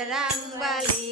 I'm Rajarangwali.